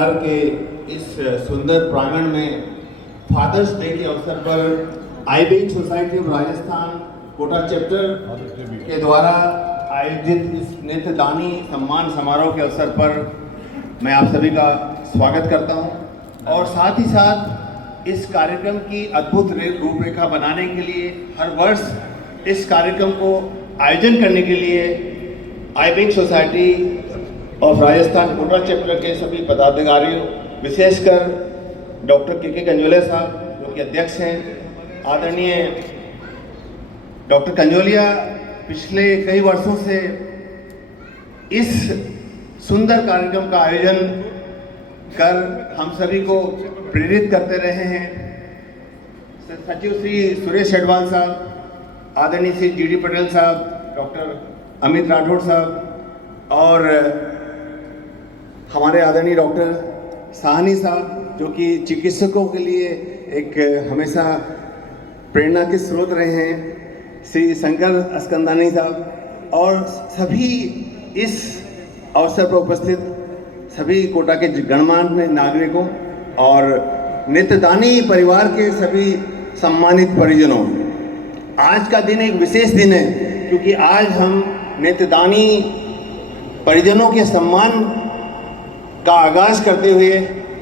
विहार के इस सुंदर प्रांगण में फादर्स डे के अवसर पर eye bank society of Rajasthan Kota chapter के द्वारा आयोजित इस नेत्रदानी सम्मान समारोह के अवसर पर मैं आप सभी का स्वागत करता हूं और साथ ही साथ इस कार्यक्रम की अद्भुत रूपरेखा बनाने के लिए हर वर्ष इस कार्यक्रम को आयोजन करने के लिए eye bank society of Rajasthan Kota chapter के सभी पदाधिकारियों, विशेषकर डॉक्टर के कंजोलिया साहब जो कि अध्यक्ष हैं, आदरणीय डॉक्टर कंजोलिया पिछले कई वर्षों से इस सुंदर कार्यक्रम का आयोजन कर हम सभी को प्रेरित करते रहे हैं। सचिव श्री सुरेश शेडवाल साहब, आदरणीय श्री जी डी पटेल साहब, डॉक्टर अमित राठौड़ साहब और हमारे आदरणीय डॉक्टर साहनी साहब जो कि चिकित्सकों के लिए एक हमेशा प्रेरणा के स्रोत रहे हैं, श्री शंकर अस्कंदानी साहब और सभी इस अवसर पर उपस्थित सभी कोटा के गणमान्य नागरिकों और नेत्रदानी परिवार के सभी सम्मानित परिजनों। आज का दिन एक विशेष दिन है क्योंकि आज हम नेत्रदानी परिजनों के सम्मान का आगाज करते हुए,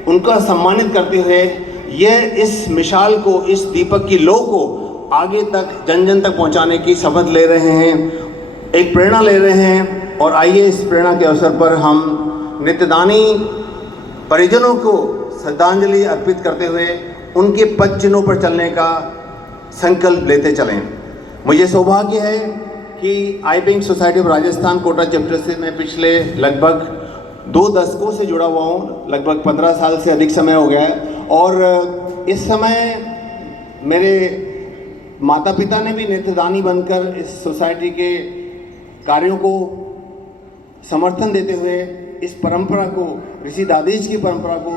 उनका सम्मानित करते हुए ये इस मिसाल को, इस दीपक की लौ को आगे तक जन जन तक पहुंचाने की शपथ ले रहे हैं, एक प्रेरणा ले रहे हैं। और आइए इस प्रेरणा के अवसर पर हम नेत्रदानी परिजनों को श्रद्धांजलि अर्पित करते हुए उनके पद चिन्हों पर चलने का संकल्प लेते चलें। मुझे सौभाग्य है कि eye bank society of Rajasthan Kota chapter से मैं पिछले लगभग 2 दशकों से जुड़ा हुआ हूँ, लगभग 15 साल से अधिक समय हो गया है। और इस समय मेरे माता पिता ने भी नेत्रदानी बनकर इस सोसाइटी के कार्यों को समर्थन देते हुए इस परंपरा को, ऋषि दादीज की परंपरा को,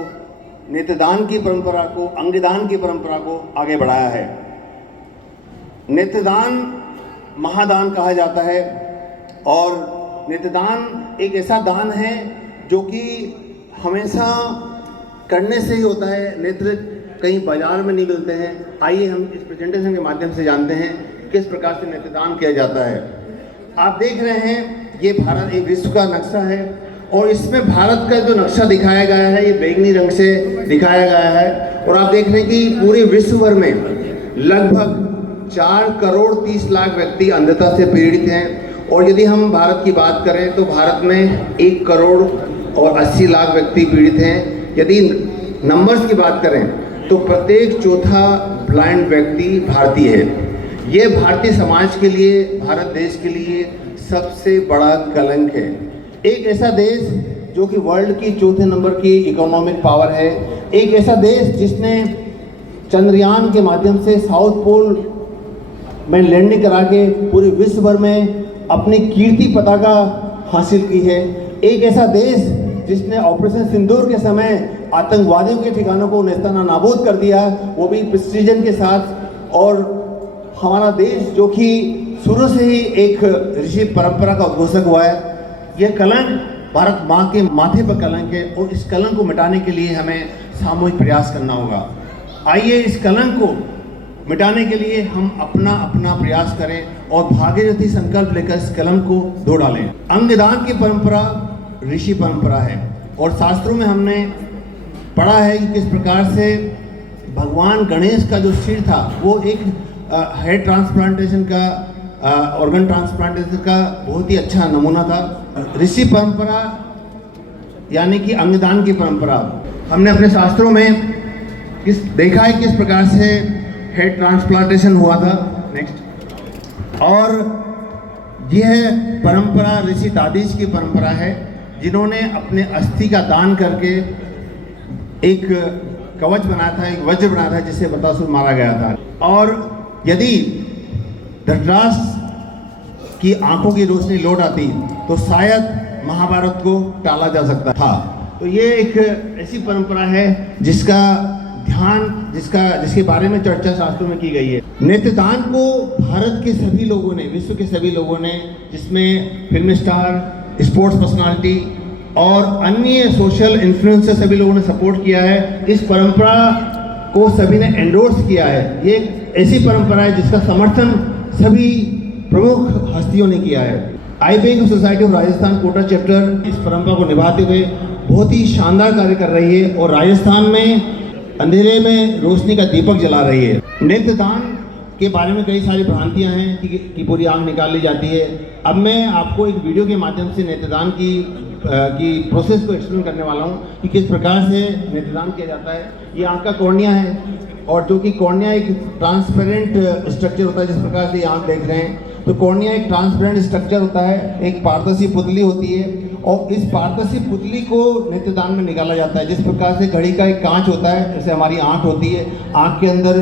नेत्रदान की परंपरा को, अंगदान की परंपरा को आगे बढ़ाया है। नेत्रदान महादान कहा जाता है और नेत्रदान एक ऐसा दान है जो कि हमेशा करने से ही होता है। नेत्र कहीं बाजार में नहीं मिलते हैं। आइए हम इस प्रेजेंटेशन के माध्यम से जानते हैं किस प्रकार से नेत्रदान किया जाता है। आप देख रहे हैं ये भारत एक विश्व का नक्शा है और इसमें भारत का जो नक्शा दिखाया गया है ये बैंगनी रंग से दिखाया गया है। और आप देख रहे हैं कि पूरे विश्व भर में लगभग 4 करोड़ 30 लाख व्यक्ति अंधता से पीड़ित हैं। और यदि हम भारत की बात करें तो भारत में 1 करोड़ और 80 लाख व्यक्ति पीड़ित हैं। यदि नंबर्स की बात करें तो प्रत्येक चौथा ब्लाइंड व्यक्ति भारतीय है। ये भारतीय समाज के लिए, भारत देश के लिए सबसे बड़ा कलंक है। एक ऐसा देश जो कि वर्ल्ड की 4थे नंबर की इकोनॉमिक पावर है, एक ऐसा देश जिसने चंद्रयान के माध्यम से साउथ पोल में लैंडिंग करा के पूरे विश्व भर में अपनी कीर्ति पताका हासिल की है, एक ऐसा देश जिसने ऑपरेशन सिंदूर के समय आतंकवादियों के ठिकानों को नेस्ताना नाबूद कर दिया, वो भी प्रिसीजन के साथ। और हमारा देश जो कि शुरू से ही एक ऋषि परंपरा का उद्घोषक हुआ है, यह कलंक भारत माँ के माथे पर कलंक है और इस कलंक को मिटाने के लिए हमें सामूहिक प्रयास करना होगा। आइए इस कलंक को मिटाने के लिए हम अपना अपना प्रयास करें और भागीरथी संकल्प लेकर इस कलंक को धो डालें। अंगदान की परंपरा ऋषि परंपरा है और शास्त्रों में हमने पढ़ा है कि किस प्रकार से भगवान गणेश का जो सिर था वो एक हेड ट्रांसप्लांटेशन का, ऑर्गन ट्रांसप्लांटेशन का बहुत ही अच्छा नमूना था। ऋषि परंपरा यानी कि अंगदान की परंपरा हमने अपने शास्त्रों में देखा है किस प्रकार से हेड ट्रांसप्लांटेशन हुआ था। नेक्स्ट। और यह परंपरा ऋषि दादीज की परंपरा है जिन्होंने अपने अस्थि का दान करके एक कवच बनाया था, एक वज्र बनाया था जिससे बकासुर मारा गया था। और यदि धृतराष्ट्र की आंखों की रोशनी लौट आती तो शायद महाभारत को टाला जा सकता था। तो ये एक ऐसी परंपरा है जिसका ध्यान, जिसके बारे में चर्चा शास्त्रों में की गई है। नेत्रदान को भारत के सभी लोगों ने, विश्व के सभी लोगों ने, जिसमें फिल्म स्टार, स्पोर्ट्स पर्सनालिटी, और अन्य सोशल इन्फ्लुएंसर सभी लोगों ने सपोर्ट किया है। इस परंपरा को सभी ने एंडोर्स किया है। ये एक ऐसी परंपरा है जिसका समर्थन सभी प्रमुख हस्तियों ने किया है। Eye bank society of Rajasthan Kota chapter इस परंपरा को निभाते हुए बहुत ही शानदार कार्य कर रही है और राजस्थान में अंधेरे में रोशनी का दीपक जला रही है। नेत्रदान के बारे में कई सारी भ्रांतियां हैं कि पूरी आंख निकाल ली जाती है। अब मैं आपको एक वीडियो के माध्यम से नेत्रदान की प्रोसेस को एक्सप्लेन करने वाला हूं कि किस प्रकार से नेत्रदान किया जाता है। ये आंख का कॉर्निया है और जो कि कॉर्निया एक ट्रांसपेरेंट स्ट्रक्चर होता है। जिस प्रकार से ये आंख देख रहे हैं तो कॉर्निया एक ट्रांसपेरेंट स्ट्रक्चर होता है, एक पारदर्शी पुतली होती है और इस पारदर्शी पुतली को नेत्रदान में निकाला जाता है। जिस प्रकार से घड़ी का एक कांच होता है, जैसे हमारी आंख होती है, आंख के अंदर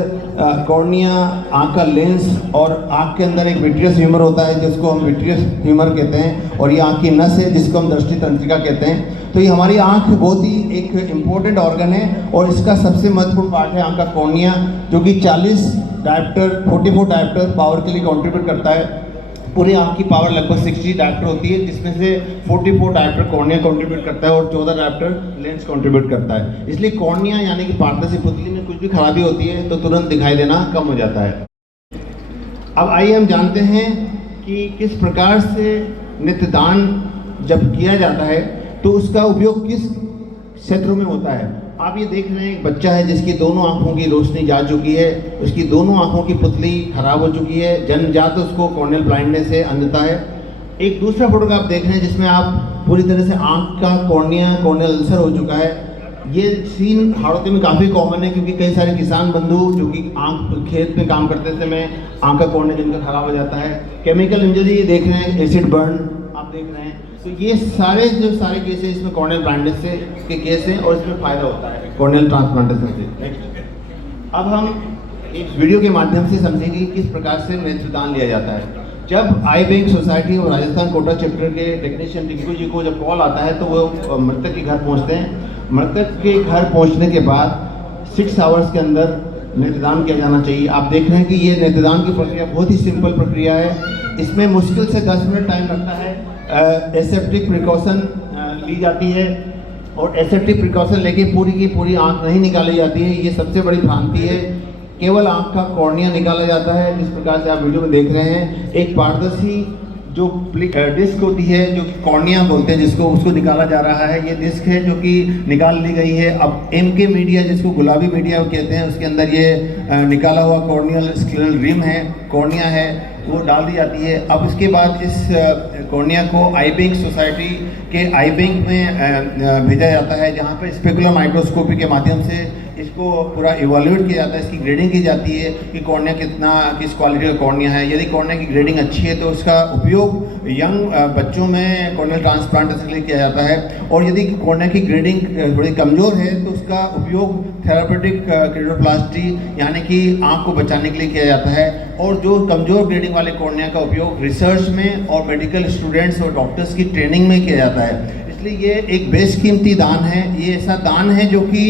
कॉर्निया, आंख का लेंस और आंख के अंदर एक विट्रियस ह्यूमर होता है जिसको हम विट्रियस ह्यूमर कहते हैं और ये आंख की नस है जिसको हम दृष्टि तंत्रिका कहते हैं। तो ये हमारी आंख बहुत ही एक इम्पोर्टेंट ऑर्गन है और इसका सबसे महत्वपूर्ण पार्ट है आंख का कॉर्निया, जो कि 44 डायप्टर पावर के लिए कंट्रीब्यूट करता है। पूरी आंख की पावर लगभग 60 डायप्टर होती है, जिसमें से 44 डायप्टर कॉर्निया कंट्रीब्यूट करता है और 14 डायप्टर लेंस कंट्रीब्यूट करता है। इसलिए कॉर्निया यानी कि पारदर्शी पुतली में कुछ भी खराबी होती है तो तुरंत दिखाई देना कम हो जाता है। अब आइए हम जानते हैं कि किस प्रकार से नेत्रदान जब किया जाता है तो उसका उपयोग किस क्षेत्रों में होता है। आप ये देख रहे हैं एक बच्चा है जिसकी दोनों आंखों की रोशनी जा चुकी है, उसकी दोनों आंखों की पुतली खराब हो चुकी है, जन्मजात उसको कॉर्नियल ब्लाइंडनेस है, अंधता है। एक दूसरा फोटोग्राफ देख रहे हैं जिसमें आप पूरी तरह से आंख का कॉर्नियल अल्सर हो चुका है। ये सीन हाड़ौती में काफ़ी कॉमन है क्योंकि कई सारे किसान बंधु जो कि आंख खेत में काम करते समय आंख का कॉर्निया जिनका खराब हो जाता है। केमिकल इंजरी ये देख रहे हैं, एसिड बर्न आप देख रहे हैं। तो ये सारे केस हैं इसमें कॉर्नियल ब्लाइंडनेस से के केस हैं और इसमें फ़ायदा होता है कॉर्नियल ट्रांसप्लांटेशन से। नेक्स्ट, अब हम एक वीडियो के माध्यम से समझेंगे कि किस प्रकार से नेत्रदान लिया जाता है। जब आई बैंक सोसाइटी और राजस्थान कोटा चैप्टर के टेक्नीशियन टिंकू जी को जब कॉल आता है तो वो मृतक के घर पहुंचते हैं। मृतक के घर पहुंचने के बाद 6 आवर्स के अंदर नेत्रदान किया जाना चाहिए। आप देख रहे हैं कि ये नेत्रदान की प्रक्रिया बहुत ही सिंपल प्रक्रिया है। इसमें मुश्किल से 10 मिनट टाइम लगता है। एसेप्टिक प्रिकॉशन ली जाती है और एसेप्टिक प्रिकॉशन लेके पूरी की पूरी आंख नहीं निकाली जाती है। ये सबसे बड़ी भ्रांति है। केवल आंख का कॉर्निया निकाला जाता है। जिस प्रकार से आप वीडियो में देख रहे हैं, एक पारदर्शी जो डिस्क होती है जो कॉर्निया बोलते हैं जिसको, उसको निकाला जा रहा है। ये डिस्क है जो कि निकाल ली गई है। अब एमके मीडिया जिसको गुलाबी मीडिया कहते हैं उसके अंदर ये निकाला हुआ कॉर्नियल स्क्लेरल रिम है, कॉर्निया है, वो डाल दी जाती है। अब इसके बाद इस कॉर्निया को आई बैंक सोसाइटी के आई बैंक में भेजा जाता है जहाँ पर स्पेकुलर माइक्रोस्कोपी के माध्यम से इसको पूरा इवैल्यूएट किया जाता है। इसकी ग्रेडिंग की जाती है कि कॉर्निया किस क्वालिटी का कॉर्निया है। यदि कॉर्निया की ग्रेडिंग अच्छी है तो उसका उपयोग यंग बच्चों में कॉर्नियल ट्रांसप्लांटेशन के लिए किया जाता है और यदि कॉर्निया की ग्रेडिंग थोड़ी कमज़ोर है तो उसका उपयोग थेरापेटिक क्रेडोप्लास्टी यानी कि आँख को बचाने के लिए किया जाता है। और जो कमज़ोर ग्रेडिंग वाले कॉर्निया का उपयोग रिसर्च में और मेडिकल स्टूडेंट्स और डॉक्टर्स की ट्रेनिंग में किया जाता है। इसलिए ये एक बेशकीमती दान है। ये ऐसा दान है जो कि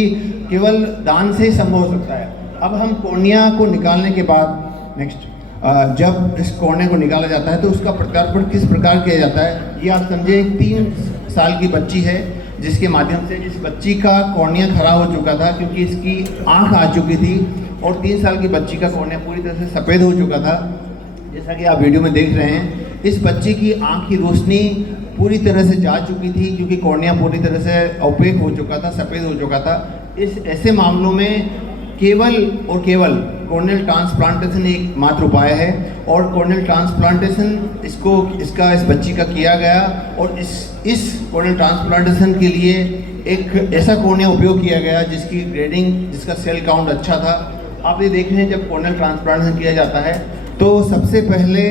केवल दान से ही संभव हो सकता है। अब हम कॉर्निया को निकालने के बाद जब इस कॉर्निया को निकाला जाता है तो उसका प्रत्यारोपण किस प्रकार किया जाता है ये आप समझे। 3 साल की बच्ची है जिसके माध्यम से इस बच्ची का कॉर्निया खराब हो चुका था क्योंकि इसकी आंख आ चुकी थी और 3 साल की बच्ची का कॉर्निया पूरी तरह से सफ़ेद हो चुका था। जैसा कि आप वीडियो में देख रहे हैं, इस बच्ची की आंख की रोशनी पूरी तरह से जा चुकी थी क्योंकि कॉर्निया पूरी तरह से ओपेक हो चुका था, सफ़ेद हो चुका था। इस ऐसे मामलों में केवल और केवल कॉर्नियल ट्रांसप्लांटेशन एक मात्र उपाय है और कॉर्नियल ट्रांसप्लांटेशन इस बच्ची का किया गया और इस कॉर्नियल ट्रांसप्लांटेशन के लिए एक ऐसा कॉर्निया उपयोग किया गया जिसकी ग्रेडिंग, जिसका सेल काउंट अच्छा था। आप ये देख रहे हैं जब कॉर्नियल ट्रांसप्लांटेशन किया जाता है तो सबसे पहले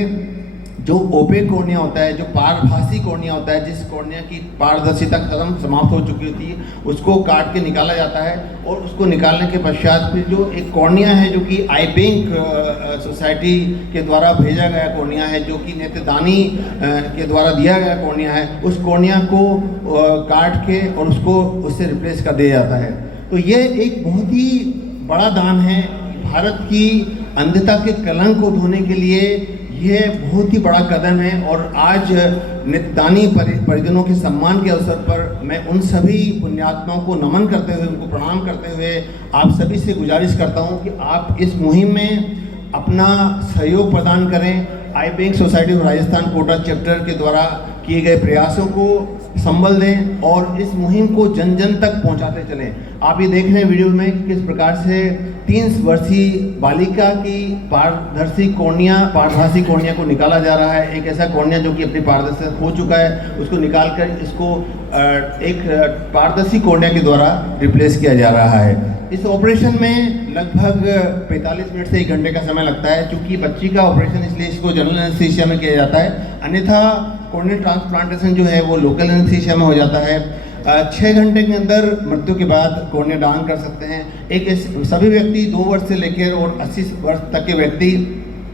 जो ओपेक कॉर्निया होता है, जो पारभासी कॉर्निया होता है, जिस कॉर्निया की पारदर्शिता खत्म समाप्त हो चुकी होती है, उसको काट के निकाला जाता है और उसको निकालने के पश्चात फिर जो एक कॉर्निया है जो कि आई बैंक सोसाइटी के द्वारा भेजा गया कॉर्निया है, जो कि नेत्रदानी के द्वारा दिया गया कॉर्निया है, उस कॉर्निया को काट के और उससे रिप्लेस कर दिया जाता है। तो ये एक बहुत ही बड़ा दान है। भारत की अंधता के कलंक को धोने के लिए यह बहुत ही बड़ा कदम है। और आज नेत्रदानी परिजनों के सम्मान के अवसर पर मैं उन सभी पुण्यात्माओं को नमन करते हुए, उनको प्रणाम करते हुए आप सभी से गुजारिश करता हूं कि आप इस मुहिम में अपना सहयोग प्रदान करें। Eye bank society of Rajasthan Kota chapter के द्वारा किए गए प्रयासों को संबल दें और इस मुहिम को जन जन तक पहुंचाते चलें। आप ये देख रहे हैं वीडियो में कि किस प्रकार से 3 वर्षीय बालिका की पारदर्शी कॉर्निया को निकाला जा रहा है। एक ऐसा कॉर्निया जो कि अपनी पारदर्शिता खो चुका है, उसको निकालकर इसको एक पारदर्शी कॉर्निया के द्वारा रिप्लेस किया जा रहा है। इस ऑपरेशन में लगभग 45 मिनट से 1 घंटे का समय लगता है। चूँकि बच्ची का ऑपरेशन इसलिए इसको जनरल एनेस्थीसिया में किया जाता है, अन्यथा कॉर्नियल ट्रांसप्लांटेशन जो है वो लोकल एनेस्थीसिया में हो जाता है। 6 घंटे के अंदर मृत्यु के बाद कॉर्निया दान कर सकते हैं। सभी व्यक्ति 2 वर्ष से लेकर और 80 वर्ष तक के व्यक्ति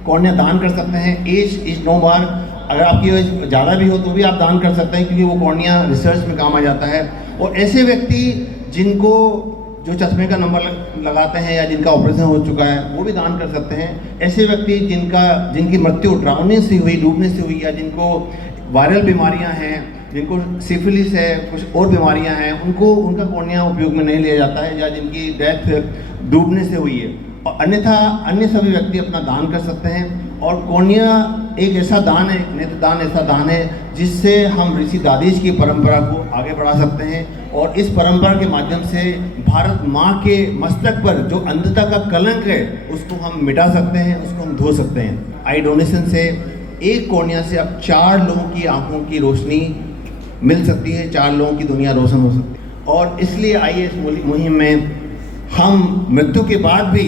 कॉर्निया दान कर सकते हैं। एज इज नो बार, अगर आपकी एज ज़्यादा भी हो तो भी आप दान कर सकते हैं, क्योंकि वो कॉर्निया रिसर्च में काम आ जाता है। और ऐसे व्यक्ति जिनको जो चश्मे का नंबर लगाते हैं या जिनका ऑपरेशन हो चुका है वो भी दान कर सकते हैं। ऐसे व्यक्ति जिनकी मृत्यु ड्राउनिंग से हुई, डूबने से हुई, या जिनको वायरल बीमारियां हैं, जिनको सिफिलिस है, कुछ और बीमारियां हैं, उनका कॉर्निया उपयोग में नहीं लिया जाता है, या जिनकी डेथ डूबने से हुई है। और अन्यथा अन्य सभी व्यक्ति अपना दान कर सकते हैं। और कॉर्निया एक ऐसा दान है, नेत्रदान ऐसा दान है जिससे हम ऋषि दादीज की परंपरा को आगे बढ़ा सकते हैं। और इस परंपरा के माध्यम से भारत माँ के मस्तक पर जो अंधता का कलंक है उसको हम मिटा सकते हैं, उसको हम धो सकते हैं। आई डोनेशन से एक कॉर्निया से अब 4 लोगों की आंखों की रोशनी मिल सकती है, 4 लोगों की दुनिया रोशन हो सकती है। और इसलिए आइए इस मुहिम में हम मृत्यु के बाद भी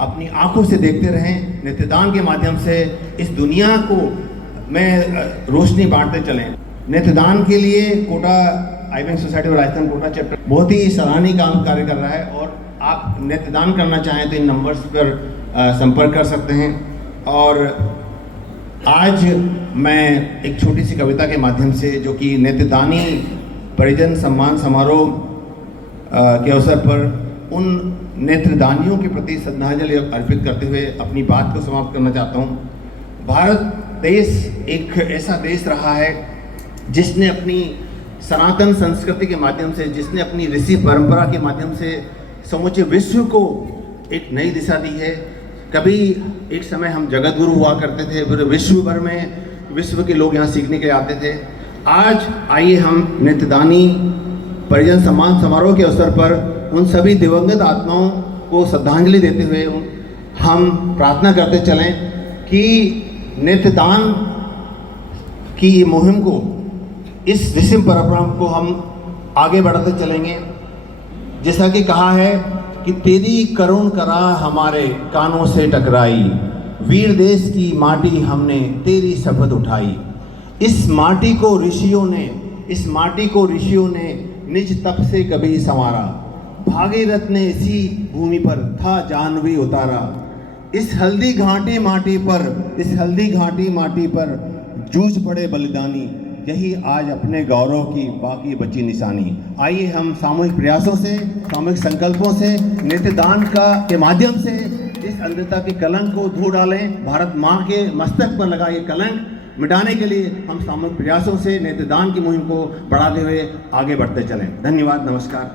अपनी आंखों से देखते रहें। नेत्रदान के माध्यम से इस दुनिया को में रोशनी बांटते चलें। नेत्रदान के लिए Kota eye bank society of Rajasthan Kota chapter बहुत ही सराहनीय कार्य कर रहा है। और आप नेत्रदान करना चाहें तो इन नंबर्स पर संपर्क कर सकते हैं। और आज मैं एक छोटी सी कविता के माध्यम से, जो कि नेत्रदानी परिजन सम्मान समारोह के अवसर पर उन नेत्रदानियों के प्रति श्रद्धांजलि अर्पित करते हुए अपनी बात को समाप्त करना चाहता हूँ। भारत देश एक ऐसा देश रहा है जिसने अपनी सनातन संस्कृति के माध्यम से, जिसने अपनी ऋषि परंपरा के माध्यम से समूचे विश्व को एक नई दिशा दी है। कभी एक समय हम जगत गुरु हुआ करते थे, फिर विश्व भर में विश्व के लोग यहाँ सीखने के लिए आते थे। आज आइए हम नेत्रदानी परिजन सम्मान समारोह के अवसर पर उन सभी दिवंगत आत्माओं को श्रद्धांजलि देते हुए हम प्रार्थना करते चलें कि नेत्रदान की ये मुहिम को, इस ऋषि परंपरा को हम आगे बढ़ाते चलेंगे। जैसा कि कहा है कि तेरी करुण करा हमारे कानों से टकराई, वीर देश की माटी हमने तेरी शपथ उठाई। इस माटी को ऋषियों ने निज तप से कभी संवारा, भागीरथ ने इसी भूमि पर था जानवी उतारा। इस हल्दी घाटी माटी पर जूझ पड़े बलिदानी, यही आज अपने गौरव की बाकी बची निशानी। आइए हम सामूहिक प्रयासों से, सामूहिक संकल्पों से, नेत्रदान के माध्यम से इस अंधता के कलंक को धो डालें। भारत माँ के मस्तक पर लगा ये कलंक मिटाने के लिए हम सामूहिक प्रयासों से नेत्रदान की मुहिम को बढ़ाते हुए आगे बढ़ते चलें। धन्यवाद, नमस्कार।